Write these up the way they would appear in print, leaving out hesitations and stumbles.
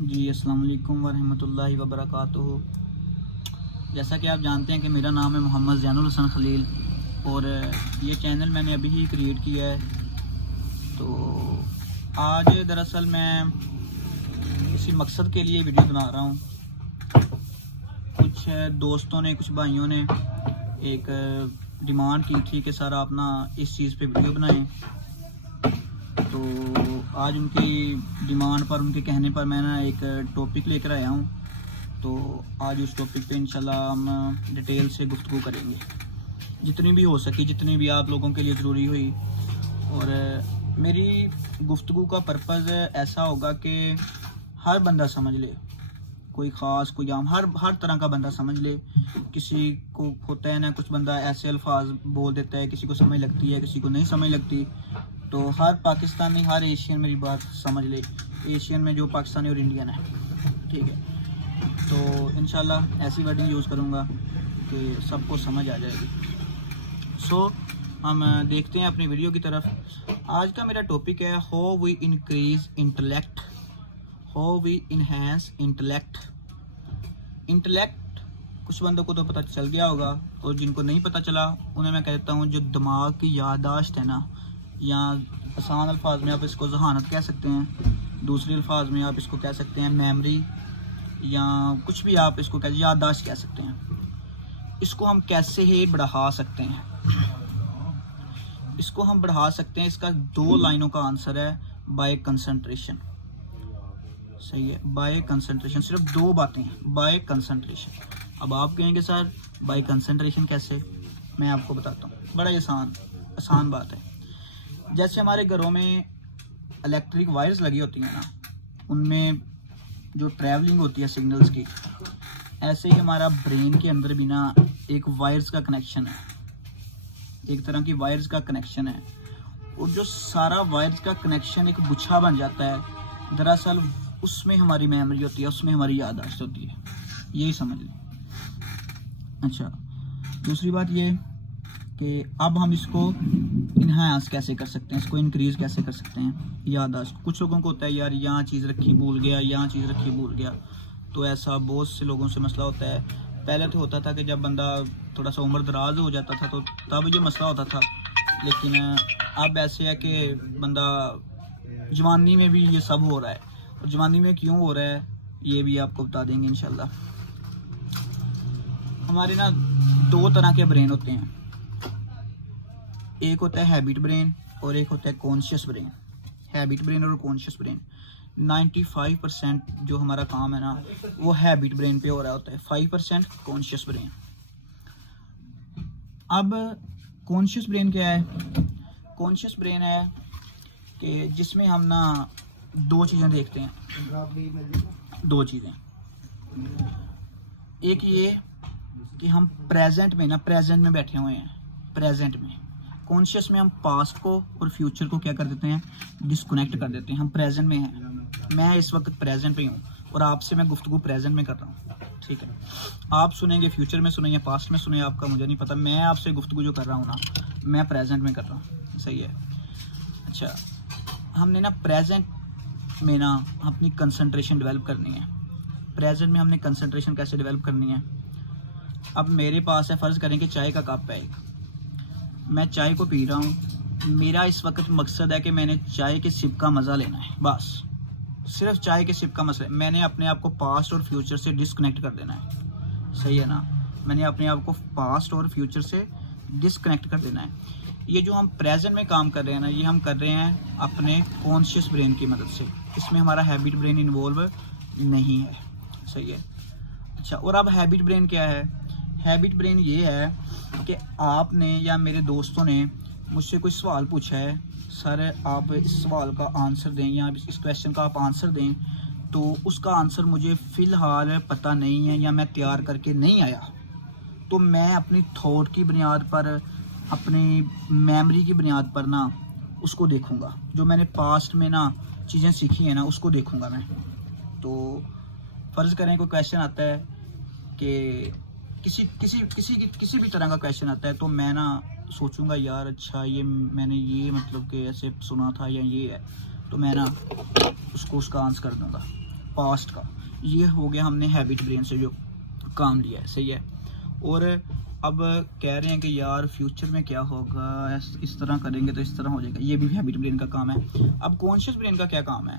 जी अस्सलाम वालेकुम वरहमतुल्लाहि वबरकातुहू। जैसा कि आप जानते हैं कि मेरा नाम है मोहम्मद ज़ैनुल हसन खलील और ये चैनल मैंने अभी ही क्रिएट किया है। तो आज दरअसल मैं किसी मकसद के लिए वीडियो बना रहा हूँ। कुछ दोस्तों ने, कुछ भाइयों ने एक डिमांड की थी कि सर आप ना इस चीज़ पे वीडियो बनाएं। तो आज उनकी डिमांड पर, उनके कहने पर मैं ना एक टॉपिक लेकर आया हूँ। तो आज उस टॉपिक पे इंशाल्लाह हम डिटेल से गुफ्तगू करेंगे, जितनी भी हो सकी, जितनी भी आप लोगों के लिए ज़रूरी हुई। और मेरी गुफ्तगू का पर्पज़ ऐसा होगा कि हर बंदा समझ ले, कोई ख़ास कोई आम, हर तरह का बंदा समझ ले। किसी को होता है ना, कुछ बंदा ऐसे अल्फाज बोल देता है, किसी को समझ लगती है, किसी को नहीं समझ लगती। तो हर पाकिस्तानी, हर एशियन मेरी बात समझ ले। एशियन में जो पाकिस्तानी और इंडियन है, ठीक है। तो इंशाल्लाह ऐसी वर्डिंग यूज़ करूँगा कि सबको समझ आ जाएगी। सो हम देखते हैं अपनी वीडियो की तरफ। आज का मेरा टॉपिक है how we increase intellect, how we enhance intellect. Intellect कुछ बंदों को तो पता चल गया होगा, और जिनको नहीं पता चला उन्हें मैं कहता हूँ जो दिमाग की याददाश्त है ना, या आसान अल्फाज में आप इसको जहानत कह सकते हैं, दूसरे अल्फाज में आप इसको कह सकते हैं मेमोरी, या कुछ भी आप इसको कह, याददाश्त कह सकते हैं। इसको हम कैसे ही बढ़ा सकते हैं, इसको हम बढ़ा सकते हैं। इसका 2 लाइनों का आंसर है बाय कंसंट्रेशन। सही है, बाय कंसंट्रेशन। सिर्फ 2 बातें हैं, बाय कंसंट्रेशन। अब आप कहेंगे सर बाय कंसंट्रेशन कैसे? मैं आपको बताता हूँ। बड़ा आसान बात है। जैसे हमारे घरों में इलेक्ट्रिक वायर्स लगी होती हैं ना, उनमें जो ट्रैवलिंग होती है सिग्नल्स की, ऐसे ही हमारा ब्रेन के अंदर भी ना एक वायर्स का कनेक्शन है, एक तरह की वायर्स का कनेक्शन है। और जो सारा वायर्स का कनेक्शन एक गुच्छा बन जाता है, दरअसल उसमें हमारी मेमोरी होती है, उसमें हमारी याददाश्त होती है। यही समझ लें। अच्छा, दूसरी बात ये कि अब हम इसको इन्हांस कैसे कर सकते हैं, इसको इंक्रीज़ कैसे कर सकते हैं याददाश्त। कुछ लोगों को होता है यार यहाँ चीज़ रखी भूल गया, यहाँ चीज़ रखी भूल गया। तो ऐसा बहुत से लोगों से मसला होता है। पहले तो होता था कि जब बंदा थोड़ा सा उम्र दराज हो जाता था तो तब ये मसला होता था, लेकिन अब ऐसे है कि बंदा जवानी में भी ये सब हो रहा है। और जवानी में क्यों हो रहा है ये भी आपको बता देंगे इंशाल्लाह। हमारे ना 2 तरह के ब्रेन होते हैं, एक होता है हैबिट ब्रेन और एक होता है कॉन्शियस ब्रेन। हैबिट ब्रेन और कॉन्शियस ब्रेन 95% जो हमारा काम है ना वो हैबिट ब्रेन पे हो रहा होता है, 5% कॉन्शियस ब्रेन। अब कॉन्शियस ब्रेन क्या है? कॉन्शियस ब्रेन है कि जिसमें हम ना 2 चीज़ें देखते हैं। 2 चीज़ें, एक ये कि हम प्रेजेंट में बैठे हुए हैं, प्रेजेंट में। कॉन्शियस में हम पास्ट को और फ्यूचर को क्या कर देते हैं, डिस्कनेक्ट कर देते हैं। हम प्रेजेंट में हैं, मैं इस वक्त प्रेजेंट में हूँ और आपसे मैं गुफ्तगू प्रेजेंट में कर रहा हूँ, ठीक है। आप सुनेंगे फ्यूचर में सुने या पास्ट में सुने, आपका मुझे नहीं पता। मैं आपसे गुफ्तगू जो कर रहा हूँ ना, मैं प्रेजेंट में कर रहा हूँ, सही है। अच्छा, हमने ना प्रेजेंट में ना अपनी कंसंट्रेशन डेवलप करनी है। प्रेजेंट में हमने कंसंट्रेशन कैसे डेवलप करनी है? अब मेरे पास है, फ़र्ज़ करें कि चाय का कप है एक, मैं चाय को पी रहा हूँ। मेरा इस वक्त मकसद है कि मैंने चाय के सिप का मज़ा लेना है, बस सिर्फ चाय के सिप का मसला है। मैंने अपने आप को पास्ट और फ्यूचर से डिस्कनेक्ट कर देना है, सही है ना। मैंने अपने आप को पास्ट और फ्यूचर से डिस्कनेक्ट कर देना है। ये जो हम प्रेजेंट में काम कर रहे हैं ना, ये हम कर रहे हैं अपने कॉन्शियस ब्रेन की मदद से। इसमें हमारा हैबिट ब्रेन इन्वॉल्व नहीं है, सही है। अच्छा, और अब हैबिट ब्रेन क्या है? हैबिट ब्रेन ये है कि आपने या मेरे दोस्तों ने मुझसे कोई सवाल पूछा है, सर आप इस सवाल का आंसर दें या इस क्वेश्चन का आप आंसर दें, तो उसका आंसर मुझे फ़िलहाल पता नहीं है या मैं तैयार करके नहीं आया। तो मैं अपनी थॉट की बुनियाद पर, अपनी मेमोरी की बुनियाद पर ना उसको देखूँगा। जो मैंने पास्ट में ना चीज़ें सीखी हैं ना, उसको देखूँगा मैं। तो फ़र्ज़ करें कोई क्वेश्चन आता है कि किसी भी तरह का क्वेश्चन आता है, तो मैं ना सोचूंगा यार अच्छा ये मैंने ये मतलब कि ऐसे सुना था या ये है, तो मैं ना उसका आंसर कर दूंगा। पास्ट का। ये हो गया हमने हैबिट ब्रेन से जो काम लिया है, सही है। और अब कह रहे हैं कि यार फ्यूचर में क्या होगा, इस तरह करेंगे तो इस तरह हो जाएगा, ये भी हैबिट ब्रेन का काम है। अब कॉन्शियस ब्रेन का क्या काम है?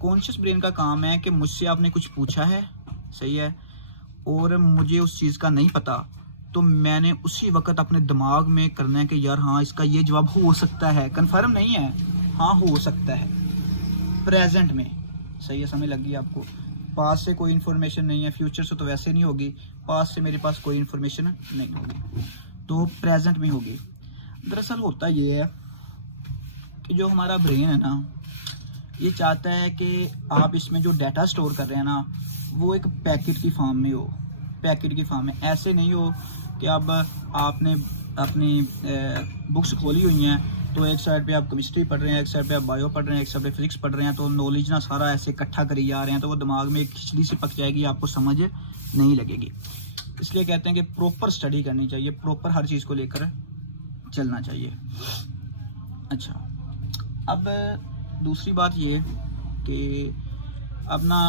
कॉन्शियस ब्रेन का काम है कि मुझसे आपने कुछ पूछा है, सही है, और मुझे उस चीज़ का नहीं पता, तो मैंने उसी वक्त अपने दिमाग में करना है कि यार हाँ इसका ये जवाब हो सकता है, कन्फर्म नहीं है, हाँ हो सकता है, प्रेजेंट में, सही है, समझ लगी आपको। पास से कोई इन्फॉर्मेशन नहीं है, फ्यूचर से तो वैसे नहीं होगी, पास से मेरे पास कोई इन्फॉर्मेशन नहीं होगी, तो प्रेजेंट में होगी। दरअसल होता ये है कि जो हमारा ब्रेन है ना, ये चाहता है कि आप इसमें जो डाटा स्टोर कर रहे हैं ना, वो एक पैकेट की फॉर्म में हो, पैकेट की फॉर्म में। ऐसे नहीं हो कि अब आपने अपनी बुक्स खोली हुई हैं, तो एक साइड पे आप केमिस्ट्री पढ़ रहे हैं, एक साइड पे आप बायो पढ़ रहे हैं, एक साइड पे फिजिक्स पढ़ रहे हैं, तो नॉलेज ना सारा ऐसे इकट्ठा करी जा रहे हैं, तो वो दिमाग में एक खिचड़ी सी पक जाएगी, आपको समझ नहीं लगेगी। इसलिए कहते हैं कि प्रॉपर स्टडी करनी चाहिए, प्रॉपर हर चीज़ को लेकर चलना चाहिए। अच्छा, अब दूसरी बात ये कि अब ना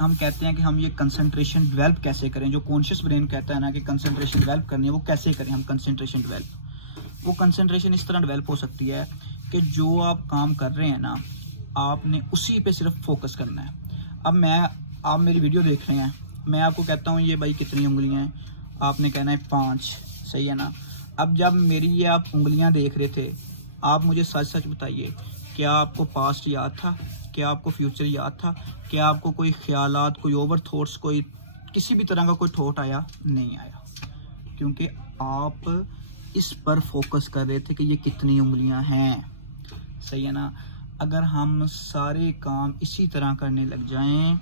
हम कहते हैं कि हम ये कंसंट्रेशन डेवलप कैसे करें। जो कॉन्शियस ब्रेन कहता है ना कि कंसंट्रेशन डेवलप करनी है, वो कैसे करें हम कंसंट्रेशन डेवलप। वो कंसंट्रेशन इस तरह डेवलप हो सकती है कि जो आप काम कर रहे हैं ना, आपने उसी पे सिर्फ फोकस करना है। अब आप मेरी वीडियो देख रहे हैं, मैं आपको कहता हूँ ये भाई कितनी उंगलियां हैं, आपने कहना है 5, सही है ना। अब जब मेरी ये आप उंगलियां देख रहे थे, आप मुझे सच सच बताइए, क्या आपको पास्ट याद था? क्या आपको फ्यूचर याद था? क्या आपको कोई ख्यालात, कोई ओवर थॉट्स, कोई किसी भी तरह का कोई थॉट आया? नहीं आया, क्योंकि आप इस पर फोकस कर रहे थे कि ये कितनी उंगलियां हैं, सही है ना। अगर हम सारे काम इसी तरह करने लग जाएं,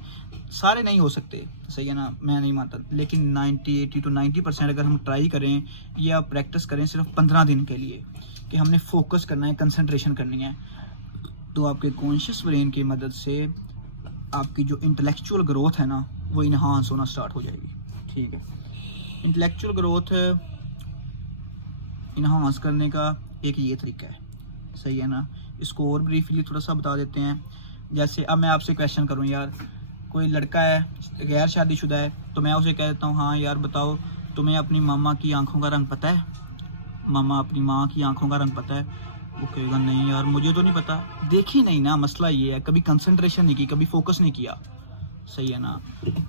सारे नहीं हो सकते, सही है ना, मैं नहीं मानता, लेकिन 80 to 90% अगर हम ट्राई करें या प्रैक्टिस करें सिर्फ 15 दिन के लिए कि हमने फोकस करना है, कंसंट्रेशन करनी है, तो आपके कॉन्शियस ब्रेन की मदद से आपकी जो इंटेलेक्चुअल ग्रोथ है ना, वो इन्हांस होना स्टार्ट हो जाएगी। ठीक है, इंटेलेक्चुअल ग्रोथ इन्हांस करने का एक ये तरीका है, सही है ना। इसको और ब्रीफली थोड़ा सा बता देते हैं। जैसे अब मैं आपसे क्वेश्चन करूं, यार कोई लड़का है गैर शादीशुदा है, तो मैं उसे कह देता हूं हाँ यार बताओ तुम्हें अपनी मामा की आंखों का रंग पता है? मामा अपनी माँ की आंखों का रंग पता है? वो कहेगा नहीं यार मुझे तो नहीं पता। देखी नहीं ना, मसला ये है, कभी कंसंट्रेशन नहीं की, कभी फोकस नहीं किया, सही है ना।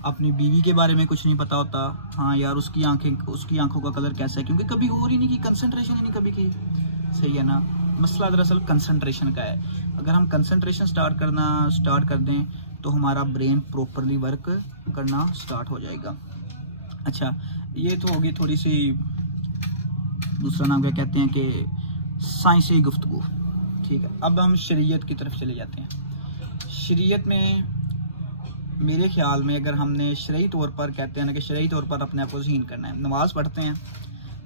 अपनी बीवी के बारे में कुछ नहीं पता होता, हाँ यार उसकी आंखों का कलर कैसा है, क्योंकि कभी और ही नहीं की, कंसंट्रेशन ही नहीं कभी की, सही है ना। मसला दरअसल कंसंट्रेशन का है। अगर हम कंसंट्रेशन स्टार्ट कर दें तो हमारा ब्रेन प्रॉपरली वर्क करना स्टार्ट हो जाएगा। अच्छा, ये तो होगी थोड़ी सी, दूसरा नाम क्या कहते हैं कि साइंसी गुफ्तगू। ठीक है, अब हम शरीयत की तरफ चले जाते हैं। शरीयत में मेरे ख्याल में अगर हमने शरई तौर पर, कहते हैं ना कि शरई तौर पर अपने आप को ज़हीन करना है, नमाज़ पढ़ते हैं,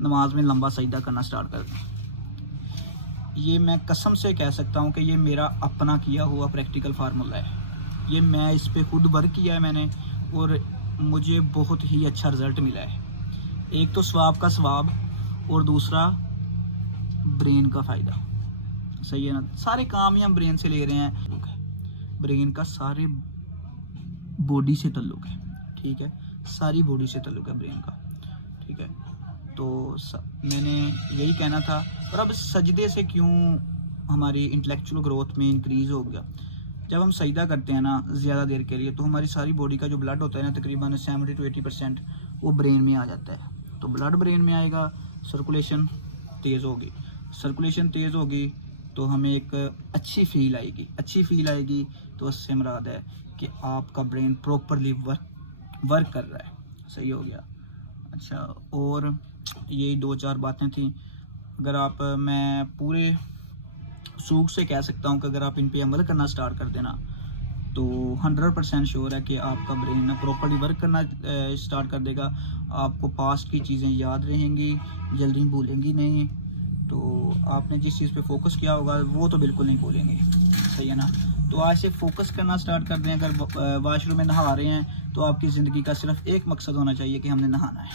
नमाज में लंबा सजदा करना स्टार्ट कर दें। ये मैं कसम से कह सकता हूँ कि ये मेरा अपना किया हुआ प्रैक्टिकल फार्मूला है। ये मैं इस पे खुद वर्क किया है मैंने, और मुझे बहुत ही अच्छा रिज़ल्ट मिला है। एक तो सवाब का सवाब, और दूसरा ब्रेन का फ़ायदा, सही है ना। सारे काम ही हम ब्रेन से ले रहे हैं, ब्रेन का सारे बॉडी से ताल्लुक़ है, ठीक है, सारी बॉडी से ताल्लुक़ है ब्रेन का, ठीक है। तो मैंने यही कहना था। और अब सजदे से क्यों हमारी इंटेलेक्चुअल ग्रोथ में इंक्रीज़ हो गया? जब हम सजदा करते हैं ना ज़्यादा देर के लिए, तो हमारी सारी बॉडी का जो ब्लड होता है ना, तकरीबन 70 to 80% वो ब्रेन में आ जाता है। तो ब्लड ब्रेन में आएगा, सर्कुलेशन तेज़ होगी, सर्कुलेशन तेज़ होगी तो हमें एक अच्छी फील आएगी, तो उससे मुराद है कि आपका ब्रेन प्रॉपरली वर्क कर रहा है, सही हो गया। अच्छा, और यही 2-4 बातें थी। अगर आप, मैं पूरे सूख से कह सकता हूँ कि अगर आप इन पे अमल करना स्टार्ट कर देना, तो 100% श्योर है कि आपका ब्रेन ना प्रॉपरली वर्क करना स्टार्ट कर देगा। आपको पास्ट की चीज़ें याद रहेंगी, जल्दी भूलेंगी नहीं। तो आपने जिस चीज़ पे फोकस किया होगा वो तो बिल्कुल नहीं भूलेंगे, सही है ना। तो आज से फोकस करना स्टार्ट कर दें। अगर वाशरूम में नहा रहे हैं तो आपकी ज़िंदगी का सिर्फ एक मकसद होना चाहिए कि हमने नहाना है,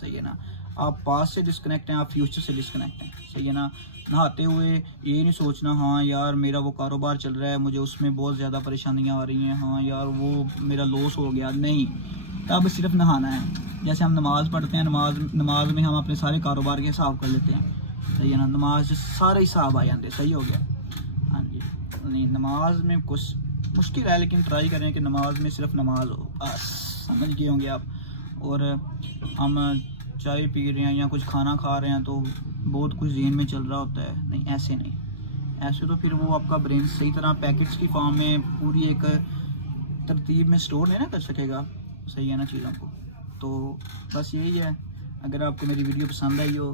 सही है ना। आप पास से डिस्कनेक्ट हैं, आप फ्यूचर से डिस्कनेक्ट हैं, सही है ना। नहाते हुए ये नहीं सोचना हाँ यार मेरा वो कारोबार चल रहा है, मुझे उसमें बहुत ज़्यादा परेशानियाँ आ रही हैं, हाँ यार वो मेरा लॉस हो गया, नहीं। तब सिर्फ नहाना है। जैसे हम नमाज़ पढ़ते हैं, नमाज में हम अपने सारे कारोबार के हिसाब कर लेते हैं, सही है ना। नमाज सारे हिसाब आ जाते, सही हो गया। हाँ जी, नहीं नमाज में कुछ मुश्किल है, लेकिन ट्राई करें कि नमाज में सिर्फ नमाज हो, बस समझ गए होंगे आप। और हम चाय पी रहे हैं या कुछ खाना खा रहे हैं तो बहुत कुछ ज़हन में चल रहा होता है, नहीं ऐसे नहीं। ऐसे तो फिर वो आपका ब्रेन सही तरह पैकेट्स की फॉर्म में पूरी एक तरतीब में स्टोर नहीं ना कर सकेगा, सही है ना चीज़ों को। तो बस यही है। अगर आपको मेरी वीडियो पसंद आई हो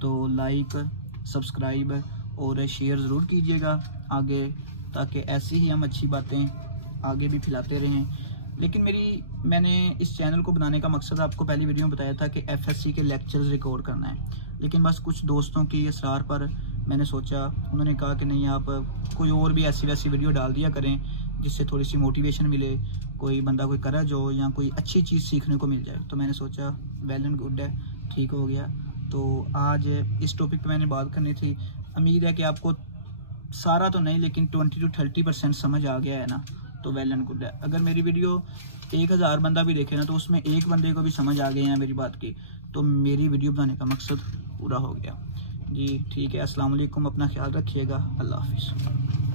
तो लाइक, सब्सक्राइब और शेयर ज़रूर कीजिएगा आगे, ताकि ऐसी ही हम अच्छी बातें आगे भी फैलाते रहें। लेकिन मैंने इस चैनल को बनाने का मकसद आपको पहली वीडियो में बताया था कि एफएससी के लेक्चर्स रिकॉर्ड करना है, लेकिन बस कुछ दोस्तों की इसरार पर मैंने सोचा, उन्होंने कहा कि नहीं आप कोई और भी ऐसी वैसी वीडियो डाल दिया करें जिससे थोड़ी सी मोटिवेशन मिले, कोई बंदा कोई करज हो या कोई अच्छी चीज़ सीखने को मिल जाए। तो मैंने सोचा वेल एंड गुड है, ठीक हो गया। तो आज इस टॉपिक पे मैंने बात करनी थी। उम्मीद है कि आपको सारा तो नहीं लेकिन 20 to 30% समझ आ गया है ना, तो वेल एंड गुड है। अगर मेरी वीडियो 1000 बंदा भी देखे ना तो उसमें एक बंदे को भी समझ आ गई है मेरी बात की, तो मेरी वीडियो बनाने का मकसद पूरा हो गया जी। ठीक है, अस्सलाम वालेकुम, अपना ख्याल रखिएगा, अल्लाह हाफिज़।